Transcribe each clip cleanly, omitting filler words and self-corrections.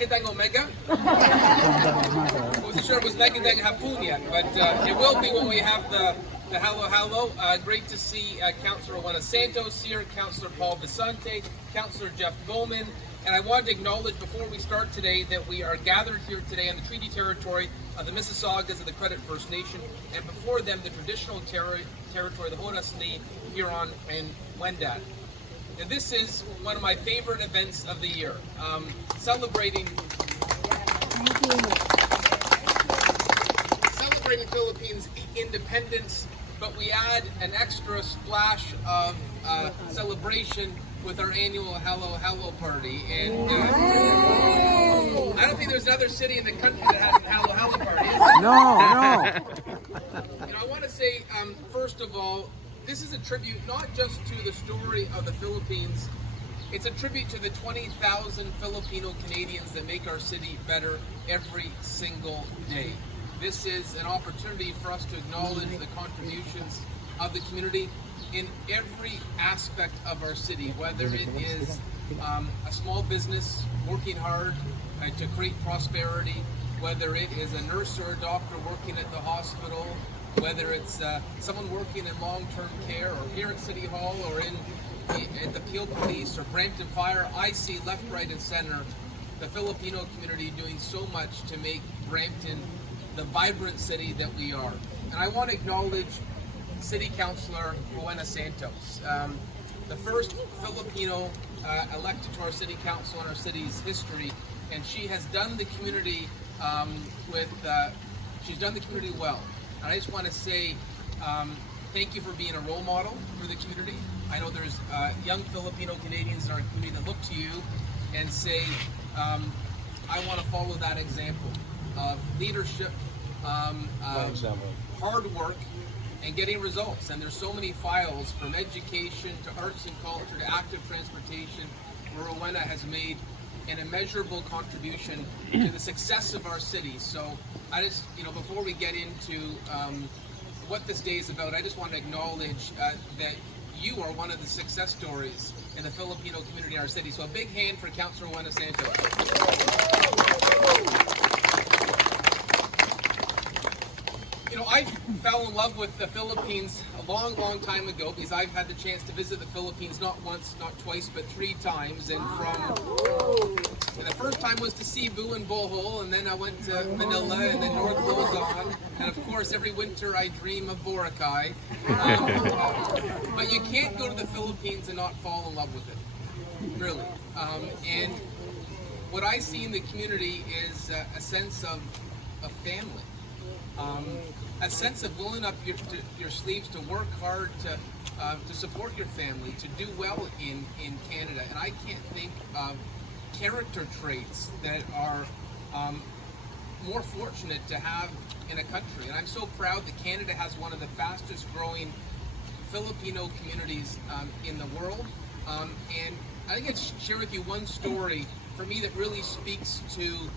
Magandang Umaga. Wasn't sure it was Magandang Hapon yet, but it will be when we have the hello. Great to see Councillor Juana Santos here, Councillor Paul Vicente, Councillor Jeff Bowman, and I wanted to acknowledge before we start today that we are gathered here today on the treaty territory of the Mississaugas of the Credit First Nation, and before them the traditional territory of the Haudenosaunee, Huron, and Wendat. And this is one of my favorite events of the year, celebrating Philippines independence, but we add an extra splash of celebration with our annual Hello Party. And I don't think there's another city in the country that has a Hello Party. No. I want to say, first of all, this is a tribute not just to the story of the Philippines, it's a tribute to the 20,000 Filipino Canadians that make our city better every single day. This is an opportunity for us to acknowledge the contributions of the community in every aspect of our city, whether it is a small business working hard to create prosperity, whether it is a nurse or a doctor working at the hospital, whether it's someone working in long-term care or here at City Hall or at the Peel Police or Brampton Fire. I see left, right, and center the Filipino community doing so much to make Brampton the vibrant city that we are. And I want to acknowledge City Councillor Juana Santos, the first Filipino elected to our City Council in our city's history, and she has done the community she's done the community well. And I just want to say thank you for being a role model for the community. I know there's young Filipino Canadians in our community that look to you and say, I want to follow that example of leadership, hard work, and getting results. And there's so many files from education to arts and culture to active transportation where Rowena has made an immeasurable contribution to the success of our city. So I just, before we get into what this day is about, I just want to acknowledge that you are one of the success stories in the Filipino community in our city. So a big hand for Councillor Juana Santos. I fell in love with the Philippines a long time ago because I've had the chance to visit the Philippines not once, not twice, but 3 times. And the first time was to Cebu and Bohol, and then I went to Manila and then North Luzon. And of course, every winter I dream of Boracay. But you can't go to the Philippines and not fall in love with it, really. And what I see in the community is a sense of family. A sense of rolling up your sleeves to work hard to support your family, to do well in Canada. And I can't think of character traits that are more fortunate to have in a country. And I'm so proud that Canada has one of the fastest growing Filipino communities in the world. And I think I'd share with you one story for me that really speaks to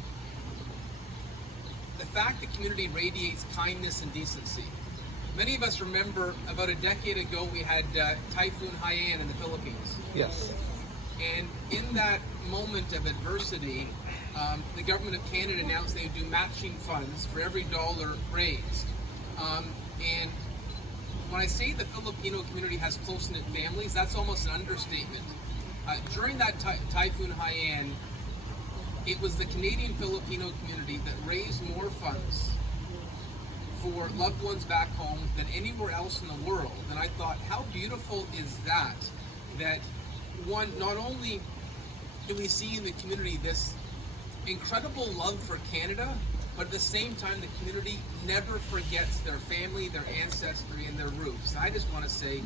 the fact the community radiates kindness and decency. Many of us remember about a decade ago we had Typhoon Haiyan in the Philippines. Yes. And in that moment of adversity, the government of Canada announced they would do matching funds for every dollar raised. And when I say the Filipino community has close-knit families, that's almost an understatement. During that Typhoon Haiyan, it was the Canadian Filipino community that raised more funds for loved ones back home than anywhere else in the world. And I thought, how beautiful is that? That one, not only do we see in the community this incredible love for Canada, but at the same time the community never forgets their family, their ancestry, and their roots. And I just want to say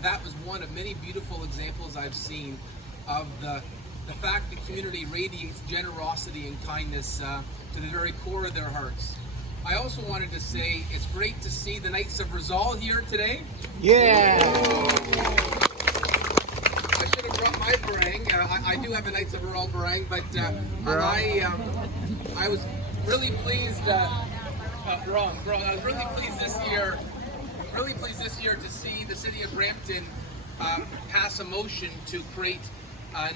that was one of many beautiful examples I've seen of the fact the community radiates generosity and kindness to the very core of their hearts. I also wanted to say it's great to see the Knights of Rizal here today. Yeah! I should have brought my barang. I do have a Knights of Rizal barang, but I was really pleased. Wrong. I was really pleased this year. To see the city of Brampton pass a motion to create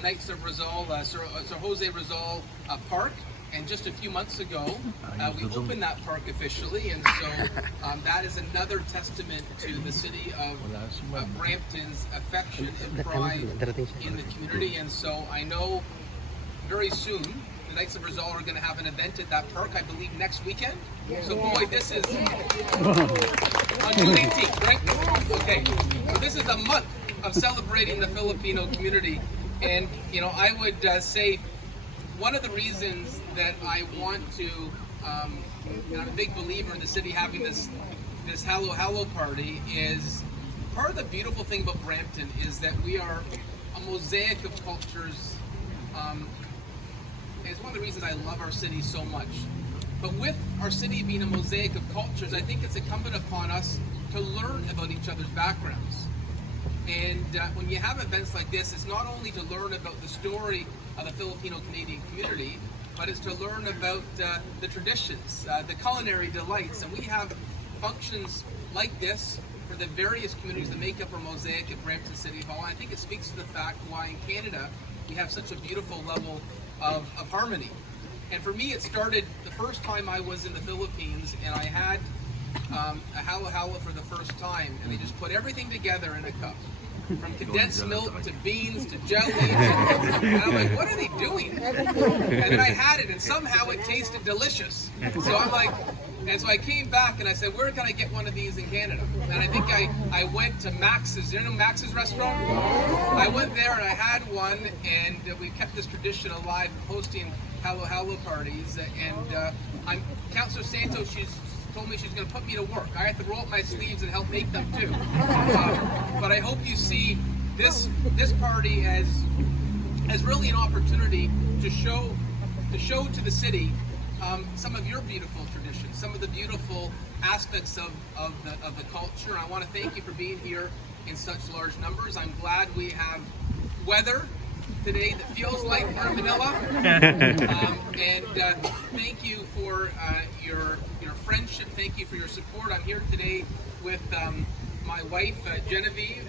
Knights of Rizal, Sir Jose Rizal Park. And just a few months ago, we opened that park officially, and so that is another testament to the city of Brampton's affection and pride in the community. And so I know very soon the Knights of Rizal are going to have an event at that park, I believe next weekend. So boy, this is on June 18th, right? Okay, so this is a month of celebrating the Filipino community. And, you know, I would say one of the reasons that I want to, and I'm a big believer in the city having this Halo party, is part of the beautiful thing about Brampton is that we are a mosaic of cultures. It's one of the reasons I love our city so much. But with our city being a mosaic of cultures, I think it's incumbent upon us to learn about each other's backgrounds. And when you have events like this, it's not only to learn about the story of the Filipino-Canadian community, but it's to learn about the traditions, the culinary delights. And we have functions like this for the various communities that make up our mosaic at Brampton City Hall. And I think it speaks to the fact why in Canada we have such a beautiful level of harmony. And for me, it started the first time I was in the Philippines, and I had a halo for the first time, and they just put everything together in a cup. From condensed milk to beans to jelly. And I'm like, what are they doing? And then I had it, and somehow it tasted delicious. So I'm like, and so I came back and I said, where can I get one of these in Canada? And I think I went to Max's. You know Max's restaurant? I went there and I had one, and we kept this tradition alive, hosting halo parties. And Councilor Santos, she's told me she's going to put me to work. I have to roll up my sleeves and help make them too. But I hope you see this party as really an opportunity to show to the city some of your beautiful traditions, some of the beautiful aspects of the culture. I want to thank you for being here in such large numbers. I'm glad we have weather today that feels like we're in Manila. And thank you for your friendship. Thank you for your support. I'm here today with my wife, Genevieve.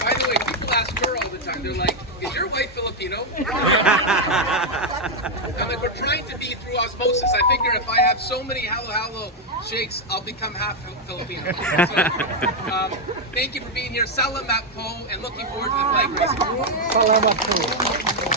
By the way, people ask her all the time. They're like, is your wife Filipino? I'm like, we're trying to be through osmosis. I figure if I have so many halo shakes, I'll become half Filipino. So, thank you for being here. Salamat po, and looking forward to the flag raising. Salamat po.